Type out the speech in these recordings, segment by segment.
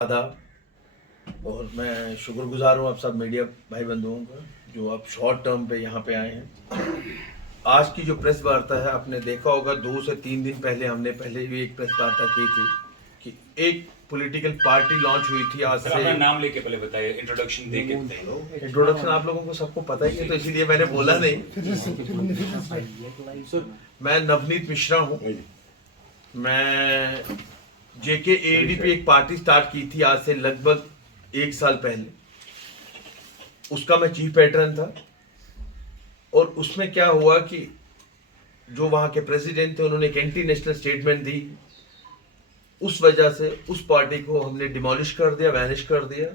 आदाब। और मैं शुक्रगुजार हूँ आप सब मीडिया भाई बंधुओं का जो आप शॉर्ट टर्म पे यहाँ पे आए हैं। आज की जो प्रेस वार्ता है आपने देखा होगा 2 से 3 दिन पहले हमने पहले भी एक प्रेस वार्ता की थी कि एक पॉलिटिकल पार्टी लॉन्च हुई थी। आज सर, से अपना नाम लेके पहले बताइए, इंट्रोडक्शन देके बताइए। इंट्रोडक्शन आप लोगों को सबको पता ही है तो इसीलिए मैंने बोला नहीं। मैं नवनीत मिश्रा हूँ। मैं जेके एडीपी एक पार्टी स्टार्ट की थी आज से लगभग 1 साल पहले। उसका मैं चीफ पैटर्न था और उसमें क्या हुआ कि जो वहाँ के प्रेसिडेंट थे उन्होंने एक एंटी नेशनल स्टेटमेंट दी। उस वजह से उस पार्टी को हमने डिमोलिश कर दिया, वैनिश कर दिया।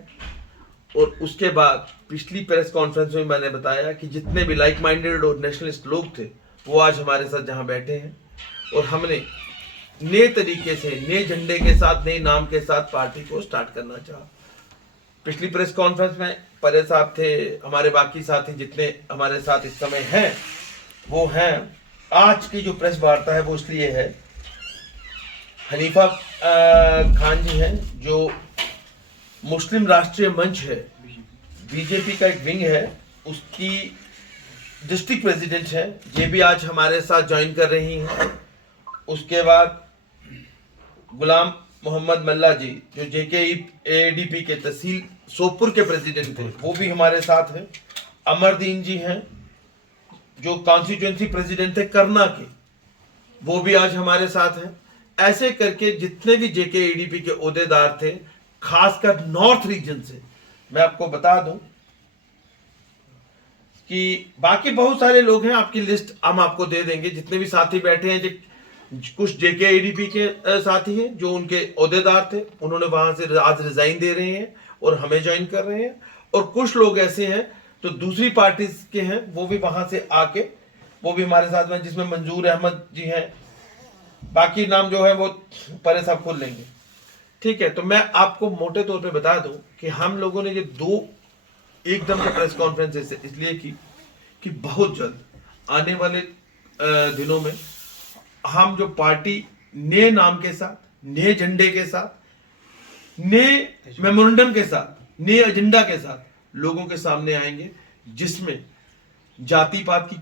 और उसके बाद पिछली प्रेस कॉन्फ्रेंस में मैंने बताया कि जितने भी लाइक माइंडेड और नेशनलिस्ट लोग थे वो आज हमारे साथ जहाँ बैठे हैं और हमने नए तरीके से, नए झंडे के साथ, नए नाम के साथ पार्टी को स्टार्ट करना चाहा। पिछली प्रेस कॉन्फ्रेंस में परे साहब थे, हमारे बाकी साथी जितने हमारे साथ इस समय हैं वो हैं। आज की जो प्रेस वार्ता है वो इसलिए है, हनीफा खान जी हैं जो मुस्लिम राष्ट्रीय मंच है, बीजेपी का एक विंग है, उसकी डिस्ट्रिक्ट प्रेसिडेंट है, ये भी आज हमारे साथ ज्वाइन कर रही हैं। उसके बाद गुलाम मोहम्मद मल्ला जी जो जेके एडीपी के तहसील सोपुर के प्रेसिडेंट थे वो भी हमारे साथ हैं। अमरदीन जी हैं जो कॉन्स्टिट्यूंसी प्रेसिडेंट थे करना के, वो भी आज हमारे साथ हैं। ऐसे करके जितने भी जेके एडीपी के ओहदेदार थे, खासकर नॉर्थ रीजन से, मैं आपको बता दूं कि बाकी बहुत सारे लोग हैं, आपकी लिस्ट हम आपको दे देंगे। जितने भी साथी बैठे हैं, कुछ जेके एडीपी के साथी हैं जो उनके ओहदेदार थे, उन्होंने वहां से आज रिजाइन दे रहे हैं और हमें ज्वाइन कर रहे हैं। और कुछ लोग ऐसे हैं तो दूसरी पार्टी के हैं, वो भी वहां से आके वो भी हमारे साथ में, जिसमें मंजूर अहमद जी हैं। बाकी नाम जो है वो परे साहब खोल लेंगे, ठीक है। तो मैं आपको मोटे तौर पे बता दूं कि हम लोगों ने ये 2 एकदम से प्रेस कॉन्फ्रेंस इसलिए की कि बहुत जल्द आने वाले दिनों में हम जो पार्टी नए नाम के साथ, नए झंडे के साथ, नए मेमोरेंडम के साथ, नए एजेंडा के साथ लोगों के सामने आएंगे, जिसमें जाति पात की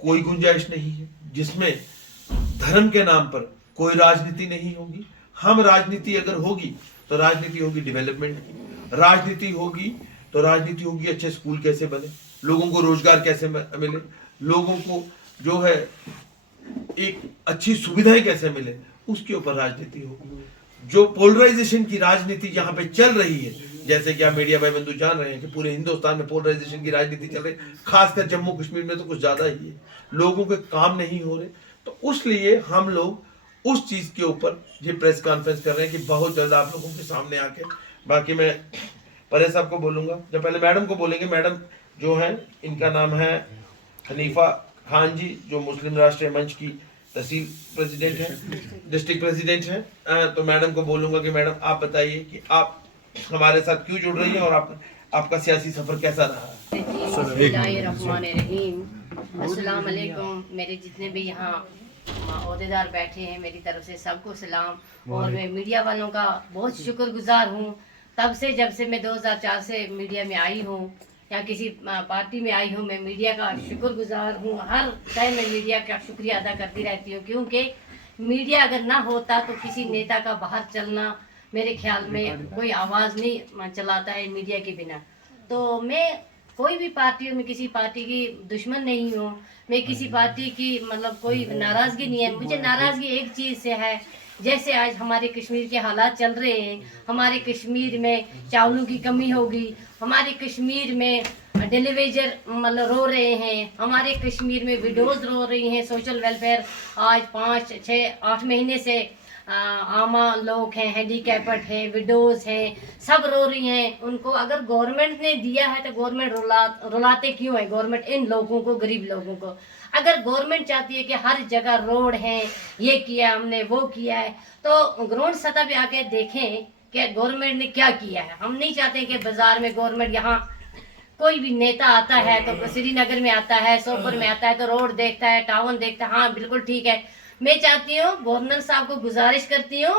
कोई गुंजाइश नहीं है, जिसमें धर्म के नाम पर कोई राजनीति नहीं होगी। हम राजनीति अगर होगी तो राजनीति होगी डेवलपमेंट की, राजनीति होगी तो राजनीति होगी अच्छे स्कूल कैसे बने, लोगों को रोजगार कैसे मिले, लोगों को जो है एक अच्छी सुविधाएं कैसे मिले, उसके ऊपर राजनीति होगी। जो पोलराइजेशन की राजनीति यहाँ पे चल रही है, जैसे कि आप मीडिया भाई बंधु जान रहे हैं कि पूरे हिंदुस्तान में पोलराइजेशन की राजनीति चल रही है, खासकर जम्मू कश्मीर में तो कुछ ज्यादा ही है, लोगों के काम नहीं हो रहे। तो उसलिए हम लोग उस चीज के ऊपर ये प्रेस कॉन्फ्रेंस कर रहे हैं कि बहुत जल्द आप लोगों के सामने आके, बाकी मैं परे साहब को बोलूंगा, जब पहले मैडम को बोलेंगे। मैडम जो है इनका नाम है हनीफा खान जी जो मुस्लिम राष्ट्रीय मंच की तहसील प्रेसिडेंट है, डिस्ट्रिक्ट प्रेसिडेंट है। तो मैडम को बोलूंगा कि मैडम आप बताइए कि आप हमारे साथ क्यों जुड़ रही हैं और आपका सियासी सफर कैसा रहा है। अस्सलाम वालेकुम। मेरे जितने भी यहाँ ओहदेदार बैठे हैं, मेरी तरफ से सबको सलाम। और मैं मीडिया वालों का बहुत शुक्रगुजार हूँ। तब से जब से मैं 2004 से मीडिया में आई हूँ या किसी पार्टी में आई हूँ, मैं मीडिया का शुक्रगुजार हूँ। हर टाइम मैं मीडिया का शुक्रिया अदा करती रहती हूँ, क्योंकि मीडिया अगर ना होता तो किसी नेता का बाहर चलना, मेरे ख्याल में कोई आवाज़ नहीं चलाता है मीडिया के बिना। तो मैं कोई भी पार्टी हो, मैं किसी पार्टी की दुश्मन नहीं हूँ, मैं किसी पार्टी की मतलब कोई नाराज़गी नहीं है। मुझे नाराज़गी एक चीज़ से है, जैसे आज हमारे कश्मीर के हालात चल रहे हैं, हमारे कश्मीर में चावलों की कमी होगी, हमारे कश्मीर में टेलीविजन मतलब रो रहे हैं, हमारे कश्मीर में विडोज़ रो रही हैं, सोशल वेलफेयर आज 5, 6, 8 महीने से आमा लोग हैं, हैंडीकैप्ड हैं, विडोज़ हैं, सब रो रही हैं। उनको अगर गवर्नमेंट ने दिया है तो गवर्नमेंट रुलाते क्यों है गवर्नमेंट इन लोगों को, गरीब लोगों को। अगर गवर्नमेंट चाहती है कि हर जगह रोड है, ये किया हमने, वो किया है, तो ग्राउंड सतह पे आके देखें कि गवर्नमेंट ने क्या किया है। हम नहीं चाहते कि बाजार में गवर्नमेंट, यहाँ कोई भी नेता आता है तो श्रीनगर में आता है, सोपुर में आता है तो रोड देखता है, टाउन देखता है, हाँ बिल्कुल ठीक है। मैं चाहती हूँ, गवर्नर साहब को गुजारिश करती हूँ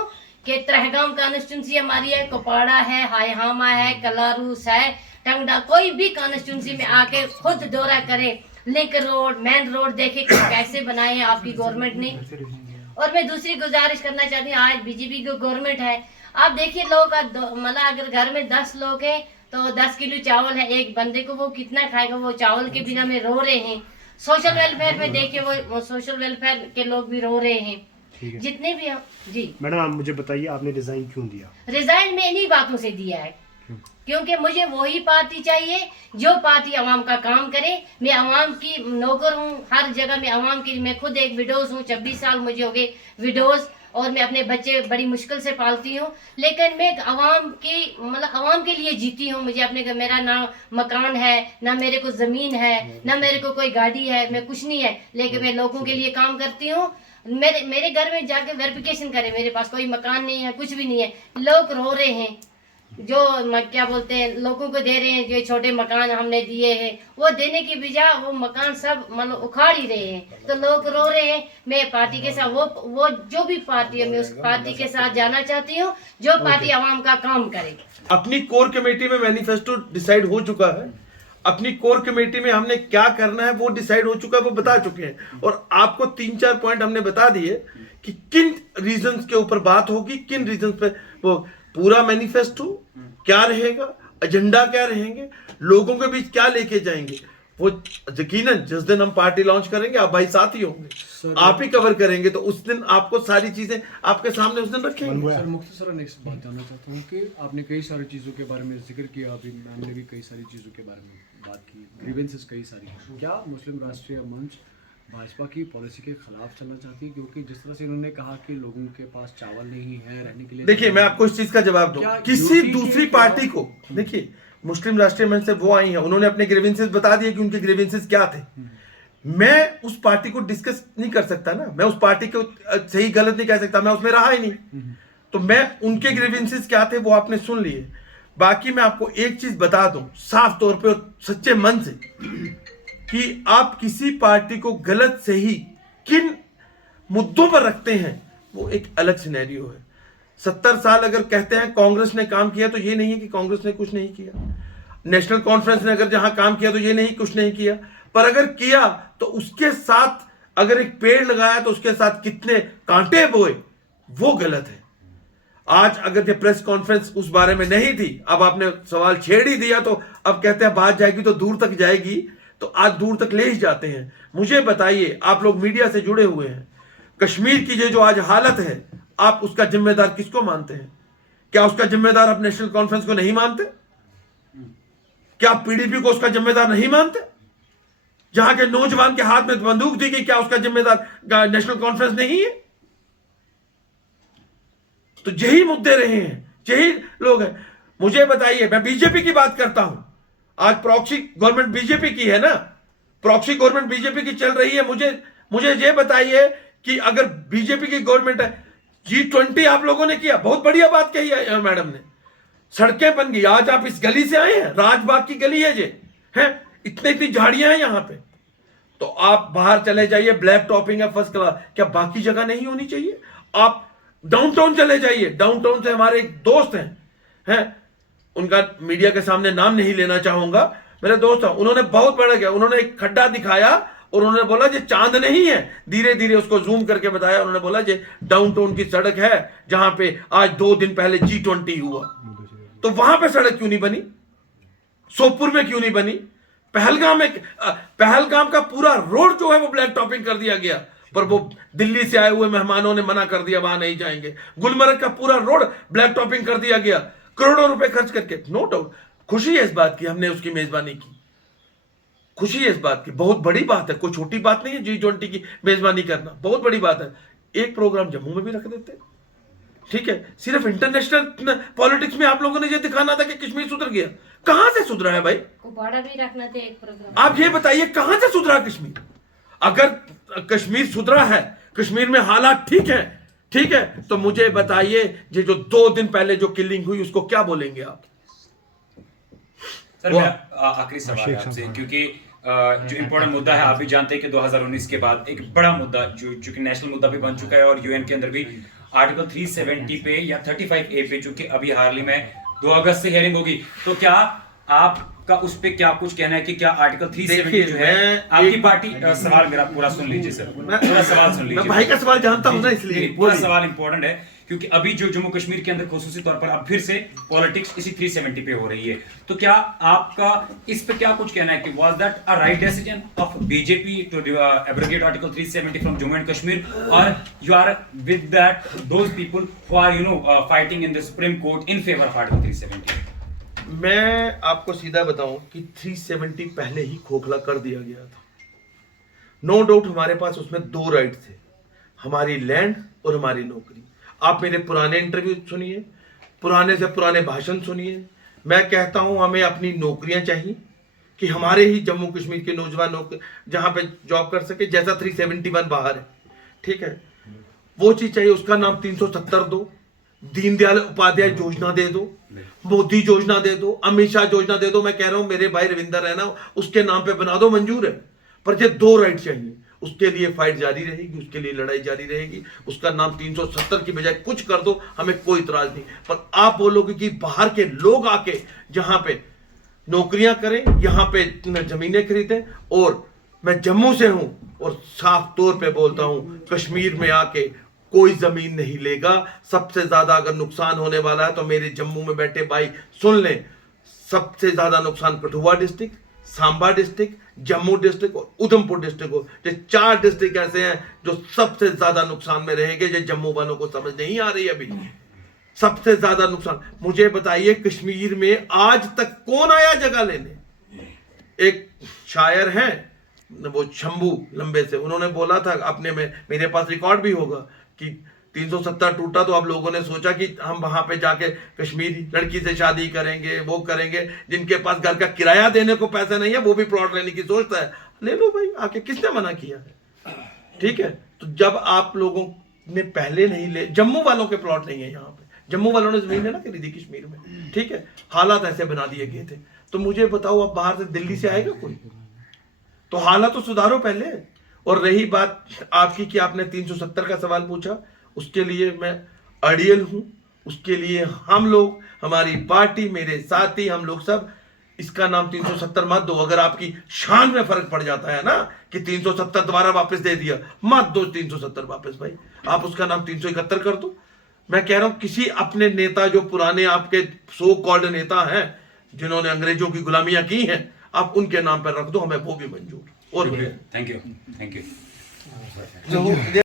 कि त्रहगाम कॉन्स्टिट्यूंसी हमारी है, कुपवाड़ा है, हायहामा है, कलारूस है, टंगडा, कोई भी कॉन्स्टिट्यूंसी में आके खुद दौरा करे, लिंक रोड, मेन रोड देखे कि कैसे बनाए हैं आपकी गवर्नमेंट ने। और मैं दूसरी गुजारिश करना चाहती हूँ, आज बीजेपी की गवर्नमेंट है, आप देखिए लोग मतलब अगर घर में 10 लोग हैं तो 10 किलो चावल है एक बंदे को, वो कितना खाएगा, वो चावल के बिना में रो रहे हैं। सोशल वेलफेयर में देखिए वो सोशल वेलफेयर के लोग भी रो रहे हैं, जितने भी हैं। जी मैडम, आप मुझे बताइए आपने रिजाइन क्यों दिया? रिजाइन में इन्हीं बातों से दिया है, क्योंकि मुझे वही पार्टी चाहिए जो पार्टी आवाम का काम करे। मैं आवाम की नौकर हूँ, हर जगह में आवाम की, मैं खुद एक विडोज हूँ, 26 साल मुझे हो गए विडोज, और मैं अपने बच्चे बड़ी मुश्किल से पालती हूँ, लेकिन मैं आवाम की मतलब आवाम के लिए जीती हूँ। मुझे अपने मेरा ना मकान है, ना मेरे को ज़मीन है, ना मेरे को कोई गाड़ी है, मैं कुछ नहीं है, लेकिन मैं लोगों के लिए काम करती हूँ। मेरे घर में जाके वेरिफिकेशन करें, मेरे पास कोई मकान नहीं है, कुछ भी नहीं है। लोग रो रहे हैं, जो क्या बोलते हैं लोगों को दे रहे हैं, जो छोटे मकान हमने दिए हैं वो देने की बजाय वो मकान सब मतलब उखाड़ ही रहे हैं, तो लोग रो रहे हैं। मैं पार्टी के साथ वो जो भी पार्टी है, मैं उस पार्टी के साथ जाना चाहती हूँ जो पार्टी आवाम का काम करे। अपनी कोर कमेटी में मैनिफेस्टो डिसाइड हो चुका है, अपनी कोर कमेटी में हमने क्या करना है वो डिसाइड हो चुका है, वो बता चुके हैं, और आपको 3-4 पॉइंट हमने बता दिए कि किन रीजंस के ऊपर बात होगी, किन रीजंस पे वो पूरा मैनिफेस्टो क्या रहेगा, एजेंडा क्या रहेंगे, लोगों के बीच क्या लेके जाएंगे, वो यकीनन जिस दिन हम पार्टी लॉन्च करेंगे आप भाई साथ ही होंगे, आप ही कवर करेंगे, तो उस दिन आपको सारी चीजें आपके सामने उस दिन रखेंगे। सर मुख्तसर नेक्स्ट बात जानना चाहता हूँ कि आपने कई सारी चीज़ों के बारे में जिक्र किया, अभी मैम ने भी कई सारी चीज़ों के बारे में बात की, ग्रीवेंसेस कई सारी। क्या मुस्लिम राष्ट्रीय मंच भाजपा की पॉलिसी के खिलाफ चलना चाहती है? क्योंकि जिस तरह से इन्होंने कहा कि लोगों के पास चावल नहीं है रहने के लिए, देखिए मैं आपको इस चीज का जवाब दूं, किसी दूसरी पार्टी को, देखिए मुस्लिम राष्ट्रीय मंच से वो आई हैं, उन्होंने अपने ग्रीवेंसेस बता दिए कि उनके ग्रीवेंसेस क्या थे। मैं उस पार्टी को डिस्कस नहीं कर सकता ना, मैं उस पार्टी को सही गलत नहीं कह सकता, मैं उसमें रहा ही नहीं, तो मैं उनके ग्रीवेंसेस क्या थे वो आपने सुन लिए। बाकी मैं आपको एक चीज बता दूं साफ तौर पे और सच्चे मन से कि आप किसी पार्टी को गलत सही किन मुद्दों पर रखते हैं वो एक अलग सिनेरियो है। 70 साल अगर कहते हैं कांग्रेस ने काम किया तो ये नहीं है कि कांग्रेस ने कुछ नहीं किया, नेशनल कॉन्फ्रेंस ने अगर जहां काम किया तो ये नहीं कुछ नहीं किया, पर अगर किया तो उसके साथ अगर एक पेड़ लगाया तो उसके साथ कितने कांटे बोए वो गलत है। आज अगर ये प्रेस कॉन्फ्रेंस उस बारे में नहीं थी, अब आपने सवाल छेड़ ही दिया तो अब कहते हैं बात जाएगी तो दूर तक जाएगी, तो आज दूर तक ले ही जाते हैं। मुझे बताइए, आप लोग मीडिया से जुड़े हुए हैं, कश्मीर की ये जो आज हालत है आप उसका जिम्मेदार किसको मानते हैं? क्या उसका जिम्मेदार आप नेशनल कॉन्फ्रेंस को नहीं मानते? क्या आप पीडीपी को उसका जिम्मेदार नहीं मानते? जहां के नौजवान के हाथ में बंदूक दी गई, क्या उसका जिम्मेदार नेशनल कॉन्फ्रेंस नहीं है? तो यही मुद्दे रहे हैं, यही लोग हैं। मुझे बताइए, मैं बीजेपी की बात करता हूं, आज प्रॉक्सी गवर्नमेंट बीजेपी की है ना, प्रॉक्सी गवर्नमेंट बीजेपी की चल रही है। मुझे ये बताइए कि अगर बीजेपी की गवर्नमेंट है, G20 आप लोगों ने किया, बहुत बढ़िया बात कही है मैडम ने, सड़कें बन गई। आज आप इस गली से आए हैं, राजबाग की गली है ये, हैं इतनी झाड़ियां हैं यहां पे, तो आप बाहर चले जाइए, ब्लैक टॉपिंग है फर्स्ट क्लास, क्या बाकी जगह नहीं होनी चाहिए? आप डाउनटाउन चले जाइए, डाउनटाउन से हमारे एक दोस्त हैं, उनका मीडिया के सामने नाम नहीं लेना चाहूंगा, मेरे दोस्त हैं, उन्होंने बहुत बड़ा किया, उन्होंने एक खड्डा दिखाया और उन्होंने बोला ये चांद नहीं है, धीरे धीरे उसको जूम करके बताया, उन्होंने बोला ये डाउनटाउन की सड़क है जहां पे आज 2 दिन पहले G20 हुआ। तो वहां पे सड़क क्यों नहीं बनी? सोपुर में क्यों नहीं बनी? पहलगाम का पूरा रोड जो है वो ब्लैक टॉपिंग कर दिया गया, पर वो दिल्ली से आए हुए मेहमानों ने मना कर दिया, वहां नहीं जाएंगे। गुलमर्ग का पूरा रोड ब्लैक टॉपिंग कर दिया गया, करोड़ों रुपए खर्च करके। नो डाउट खुशी है इस बात की, हमने उसकी मेजबानी की, खुशी है इस बात की, बहुत बड़ी बात है, कोई छोटी बात नहीं है G20 की मेजबानी करना, बहुत बड़ी बात है। एक प्रोग्राम जम्मू में भी रख देते, ठीक है। सिर्फ इंटरनेशनल पॉलिटिक्स में आप लोगों ने ये दिखाना था कि कश्मीर सुधर गया, कहां से सुधरा है भाई? कुपवाड़ा भी रखना था एक प्रोग्राम। आप ये बताइए कहां से सुधरा कश्मीर? अगर कश्मीर सुधरा है, कश्मीर में हालात ठीक है, तो मुझे बताइए ये जो 2 दिन पहले जो किलिंग हुई उसको क्या बोलेंगे आप? सर मैं आखिरी सवाल है आपसे, क्योंकि जो इम्पोर्टेंट मुद्दा है, आप भी जानते हैं कि 2019 के बाद एक बड़ा मुद्दा जो कि नेशनल मुद्दा भी बन चुका है और यूएन के अंदर भी आर्टिकल 370 पे या 35A पे, चूंकि अभी हाल ही में 2 अगस्त से हियरिंग होगी, तो क्या आपका उस पे क्या कुछ कहना है कि क्या आर्टिकल 370 जो है आपकी पार्टी, सवाल मेरा पूरा सुन लीजिए सर, पूरा सवाल सुन लीजिए। मैं भाई का सवाल जानता हूं ना, इसलिए पूरा सवाल इंपॉर्टेंट है, क्योंकि अभी जो जम्मू कश्मीर के अंदर खुसूसी तौर पर अब फिर से पॉलिटिक्स इसी 370 पे हो रही है, तो क्या आपका इस पे क्या कुछ कहना है कि was that a right decision of BJP to abrogate article 370 from Jammu and Kashmir, और you are with that those people who are fighting in the Supreme Court in favour of article 370? मैं आपको सीधा बताऊं कि 370 पहले ही खोखला कर दिया गया था। नो डाउट हमारे पास उसमें 2 राइट थे, हमारी लैंड और हमारी नौकरी। आप मेरे पुराने इंटरव्यू सुनिए, पुराने से पुराने भाषण सुनिए। मैं कहता हूं हमें अपनी नौकरियां चाहिए कि हमारे ही जम्मू कश्मीर के नौजवान जहां पे जॉब कर सके, जैसा 371 बाहर है, ठीक है, वो चीज चाहिए। उसका नाम 370 दो, दीनदयाल उपाध्याय योजना दे दो, मोदी योजना दे दो, अमित शाह योजना दे दो। मैं कह रहा हूं मेरे भाई रविंदर है ना, उसके नाम पे बना दो, मंजूर है। पर ये 2 राइट चाहिए, उसके लिए फाइट जारी रहेगी, उसके लिए लड़ाई जारी रहेगी। उसका नाम 370 की बजाय कुछ कर दो, हमें कोई इतराज नहीं। पर आप बोलोगे कि बाहर के लोग आके जहां पे नौकरियां करें, यहां पे जमीनें खरीदें, और मैं जम्मू से हूं और साफ तौर पे बोलता हूं, कश्मीर में आके कोई जमीन नहीं लेगा। सबसे ज्यादा अगर नुकसान होने वाला है तो मेरे जम्मू में बैठे भाई सुन लें, सबसे ज्यादा नुकसान Kathua district, Samba district, Jammu district और उधमपुर डिस्ट्रिक्ट को। ये 4 डिस्ट्रिक्ट ऐसे हैं जो सबसे ज्यादा नुकसान में रहेंगे। जो जम्मू वालों को समझ नहीं आ रही अभी, सबसे ज्यादा नुकसान। मुझे बताइए कश्मीर में आज तक कौन आया जगह लेने? एक शायर हैं वो शंभू लंबे से, उन्होंने बोला था अपने में, मेरे पास रिकॉर्ड भी होगा, कि 370 टूटा तो आप लोगों ने सोचा कि हम वहां पे जाके कश्मीरी लड़की से शादी करेंगे, वो करेंगे। जिनके पास घर का किराया देने को पैसा नहीं है वो भी प्लॉट लेने की सोचता है। ले लो भाई आके, किसने मना किया है? ठीक है, तो जब आप लोगों ने पहले नहीं ले, जम्मू वालों के प्लॉट नहीं है यहाँ पे, जम्मू वालों ने जमीन ना खरीदी कश्मीर में, ठीक है, हालात ऐसे बना दिए गए थे। तो मुझे बताओ अब बाहर से दिल्ली से आएगा कोई? तो हालात तो सुधारो पहले। और रही बात आपकी कि आपने 370 का सवाल पूछा, उसके लिए मैं अड़ियल हूं। उसके लिए हम लोग, हमारी पार्टी, मेरे साथी, हम लोग सब इसका नाम 370 मत दो। अगर आपकी शान में फर्क पड़ जाता है ना कि 370 दोबारा वापस दे दिया, मत दो 370 वापस भाई, आप उसका नाम 371 कर दो। मैं कह रहा हूं किसी अपने नेता, जो पुराने आपके सो कॉल्ड नेता हैं जिन्होंने अंग्रेजों की गुलामियां की हैं, आप उनके नाम पर रख दो, हमें वो भी मंजूर। और थैंक यू। जो